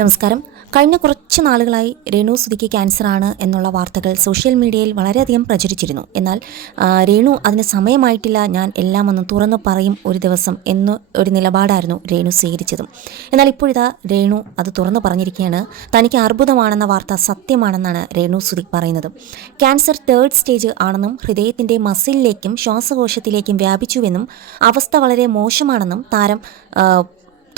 നമസ്കാരം. കഴിഞ്ഞ കുറച്ച് നാളുകളായി രേണു സുധിക്ക് ക്യാൻസറാണ് എന്നുള്ള വാർത്തകൾ സോഷ്യൽ മീഡിയയിൽ വളരെയധികം പ്രചരിച്ചിരുന്നു. എന്നാൽ രേണു അതിന് സമയമായിട്ടില്ല, ഞാൻ എല്ലാം ഒന്ന് തുറന്നു പറയും ഒരു ദിവസം എന്ന് ഒരു നിലപാടായിരുന്നു രേണു സ്വീകരിച്ചതും. എന്നാൽ ഇപ്പോഴിതാ രേണു അത് തുറന്നു പറഞ്ഞിരിക്കുകയാണ്. തനിക്ക് അർബുദമാണെന്ന വാർത്ത സത്യമാണെന്നാണ് രേണു സുധി പറയുന്നത്. ക്യാൻസർ 3rd സ്റ്റേജ് ആണെന്നും ഹൃദയത്തിൻ്റെ മസിലിലേക്കും ശ്വാസകോശത്തിലേക്കും വ്യാപിച്ചുവെന്നും അവസ്ഥ വളരെ മോശമാണെന്നും താരം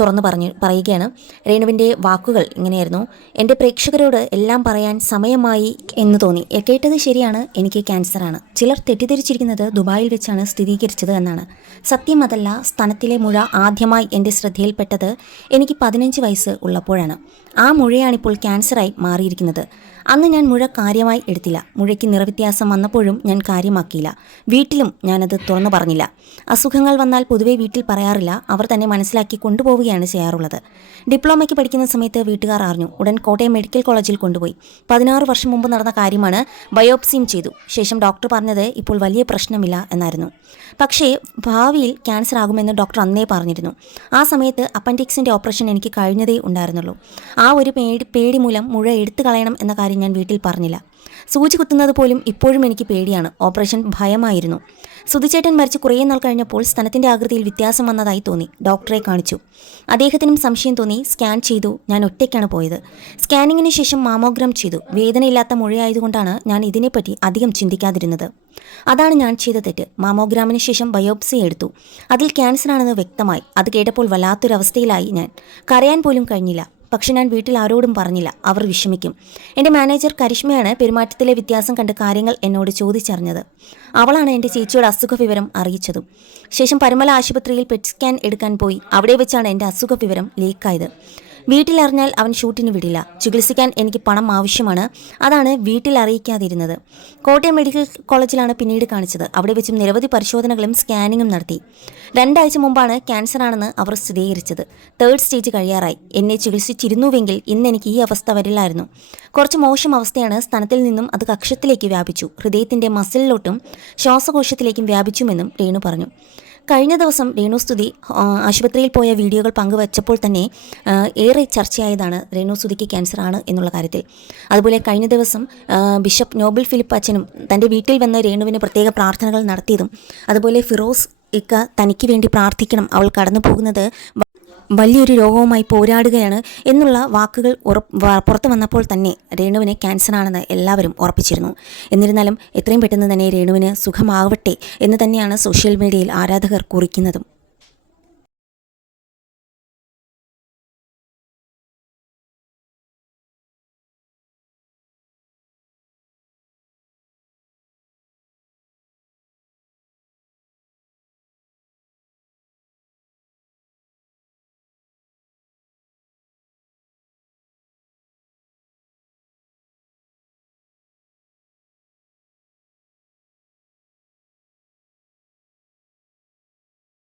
തുറന്നു പറയുകയാണ്. രേണുവിൻ്റെ വാക്കുകൾ ഇങ്ങനെയായിരുന്നു: എൻ്റെ പ്രേക്ഷകരോട് എല്ലാം പറയാൻ സമയമായി എന്ന് തോന്നി. കേട്ടത് ശരിയാണ്, എനിക്ക് ക്യാൻസറാണ്. ചിലർ തെറ്റിദ്ധരിച്ചിരിക്കുന്നത് ദുബായിൽ വെച്ചാണ് സ്ഥിരീകരിച്ചത് എന്നാണ്. സത്യം അതല്ല. സ്തനത്തിലെ മുഴ ആദ്യമായി എൻ്റെ ശ്രദ്ധയിൽപ്പെട്ടത് എനിക്ക് 15 വയസ്സ് ഉള്ളപ്പോഴാണ്. ആ മുഴയാണിപ്പോൾ ക്യാൻസറായി മാറിയിരിക്കുന്നത്. അന്ന് ഞാൻ മുഴ കാര്യമായി എടുത്തില്ല. മുഴയ്ക്ക് നിറവ്യത്യാസം വന്നപ്പോഴും ഞാൻ കാര്യമാക്കിയില്ല. വീട്ടിലും ഞാനത് തുറന്നു പറഞ്ഞില്ല. അസുഖങ്ങൾ വന്നാൽ പൊതുവെ വീട്ടിൽ പറയാറില്ല. അവർ തന്നെ മനസ്സിലാക്കി കൊണ്ടുപോവുകയാണ് ചെയ്യാറുള്ളത്. ഡിപ്ലോമയ്ക്ക് പഠിക്കുന്ന സമയത്ത് വീട്ടുകാർ അറിഞ്ഞു. ഉടൻ കോട്ടയം മെഡിക്കൽ കോളേജിൽ കൊണ്ടുപോയി. 16 വർഷം മുമ്പ് നടന്ന കാര്യമാണ്. ബയോപ്സിയും ചെയ്തു. ശേഷം ഡോക്ടർ പറഞ്ഞത് ഇപ്പോൾ വലിയ പ്രശ്നമില്ല എന്നായിരുന്നു. പക്ഷേ ഭാവിയിൽ ക്യാൻസർ ആകുമെന്ന് ഡോക്ടർ അന്നേ പറഞ്ഞിരുന്നു. ആ സമയത്ത് അപ്പൻഡിക്സിൻ്റെ ഓപ്പറേഷൻ എനിക്ക് കഴിഞ്ഞതേ ഉണ്ടായിരുന്നുള്ളൂ. ആ ഒരു പേടി മൂലം മുഴ എടുത്തു കളയണം എന്ന കാര്യം ഞാൻ വീട്ടിൽ പറഞ്ഞില്ല. സൂചി കുത്തുന്നത് പോലും ഇപ്പോഴും എനിക്ക് പേടിയാണ്. ഓപ്പറേഷൻ ഭയമായിരുന്നു. സുധിച്ചേട്ടൻ മരിച്ച് കുറേ നാൾ കഴിഞ്ഞപ്പോൾ സ്തനത്തിൻ്റെ ആകൃതിയിൽ വ്യത്യാസം വന്നതായി തോന്നി. ഡോക്ടറെ കാണിച്ചു. അദ്ദേഹത്തിനും സംശയം തോന്നി. സ്കാൻ ചെയ്തു. ഞാൻ ഒറ്റയ്ക്കാണ് പോയത്. സ്കാനിങ്ങിന് ശേഷം മാമോഗ്രാം ചെയ്തു. വേദനയില്ലാത്ത മുഴയായതുകൊണ്ടാണ് ഞാൻ ഇതിനെപ്പറ്റി അധികം ചിന്തിക്കാതിരുന്നത്. അതാണ് ഞാൻ ചെയ്ത തെറ്റ്. മാമോഗ്രാമിന് ശേഷം ബയോപ്സി എടുത്തു. അതിൽ ക്യാൻസറാണെന്ന് വ്യക്തമായി. അത് കേട്ടപ്പോൾ വല്ലാത്തൊരവസ്ഥയിലായി ഞാൻ. കരയാൻ പോലും കഴിഞ്ഞില്ല. പക്ഷെ ഞാൻ വീട്ടിൽ ആരോടും പറഞ്ഞില്ല. അവർ വിഷമിക്കും. എൻ്റെ മാനേജർ കരിഷ്മയാണ് പെരുമാറ്റത്തിലെ വ്യത്യാസം കണ്ട് കാര്യങ്ങൾ എന്നോട് ചോദിച്ചറിഞ്ഞത്. അവളാണ് എൻ്റെ ചേച്ചിയുടെ അസുഖ വിവരം അറിയിച്ചതും. ശേഷം പരമല ആശുപത്രിയിൽ പെറ്റ് സ്കാൻ എടുക്കാൻ പോയി. അവിടെ വെച്ചാണ് എൻ്റെ അസുഖ വിവരം ലീക്കായത്. വീട്ടിലറിഞ്ഞാൽ അവൻ ഷൂട്ടിന് വിടില്ല. ചികിത്സിക്കാൻ എനിക്ക് പണം ആവശ്യമാണ്. അതാണ് വീട്ടിൽ അറിയിക്കാതിരുന്നത്. കോട്ടയം മെഡിക്കൽ കോളേജിലാണ് പിന്നീട് കാണിച്ചത്. അവിടെ വെച്ചും നിരവധി പരിശോധനകളും സ്കാനിങ്ങും നടത്തി. 2 ആഴ്ച മുമ്പാണ് ക്യാൻസറാണെന്ന് അവർ സ്ഥിരീകരിച്ചത്. 3rd സ്റ്റേജ് കഴിയാറായി. എന്നെ ചികിത്സിച്ചിരുന്നുവെങ്കിൽ ഇന്ന് എനിക്ക് ഈ അവസ്ഥ വരില്ലായിരുന്നു. കുറച്ച് മോശം അവസ്ഥയാണ്. സ്തനത്തിൽ നിന്നും അത് കക്ഷത്തിലേക്ക് വ്യാപിച്ചു. ഹൃദയത്തിൻ്റെ മസിലിലോട്ടും ശ്വാസകോശത്തിലേക്കും വ്യാപിച്ചുവെന്നും രേണു പറഞ്ഞു. കഴിഞ്ഞ ദിവസം രേണു സുധി ആശുപത്രിയിൽ പോയ വീഡിയോകൾ പങ്കുവച്ചപ്പോൾ തന്നെ ഏറെ ചർച്ചയായതാണ് രേണു സുധിക്ക് ക്യാൻസർ ആണ് എന്നുള്ള കാര്യത്തിൽ. അതുപോലെ കഴിഞ്ഞ ദിവസം ബിഷപ്പ് നോബൽ ഫിലിപ്പ് അച്ഛനും തൻ്റെ വീട്ടിൽ വന്ന് രേണുവിന് പ്രത്യേക പ്രാർത്ഥനകൾ നടത്തിയതും, അതുപോലെ ഫിറോസ് ഇക്ക തനിക്ക് വേണ്ടി പ്രാർത്ഥിക്കണം, അവൾ കടന്നു പോകുന്നത് വലിയൊരു രോഗവുമായി പോരാടുകയാണ് എന്നുള്ള വാക്കുകൾ പുറത്തു വന്നപ്പോൾ തന്നെ രേണുവിന് ക്യാൻസറാണെന്ന് എല്ലാവരും ഉറപ്പിച്ചിരുന്നു. എന്നിരുന്നാലും എത്രയും പെട്ടെന്ന് തന്നെ രേണുവിന് സുഖമാവട്ടെ എന്ന് തന്നെയാണ് സോഷ്യൽ മീഡിയയിൽ ആരാധകർ കുറിക്കുന്നതും.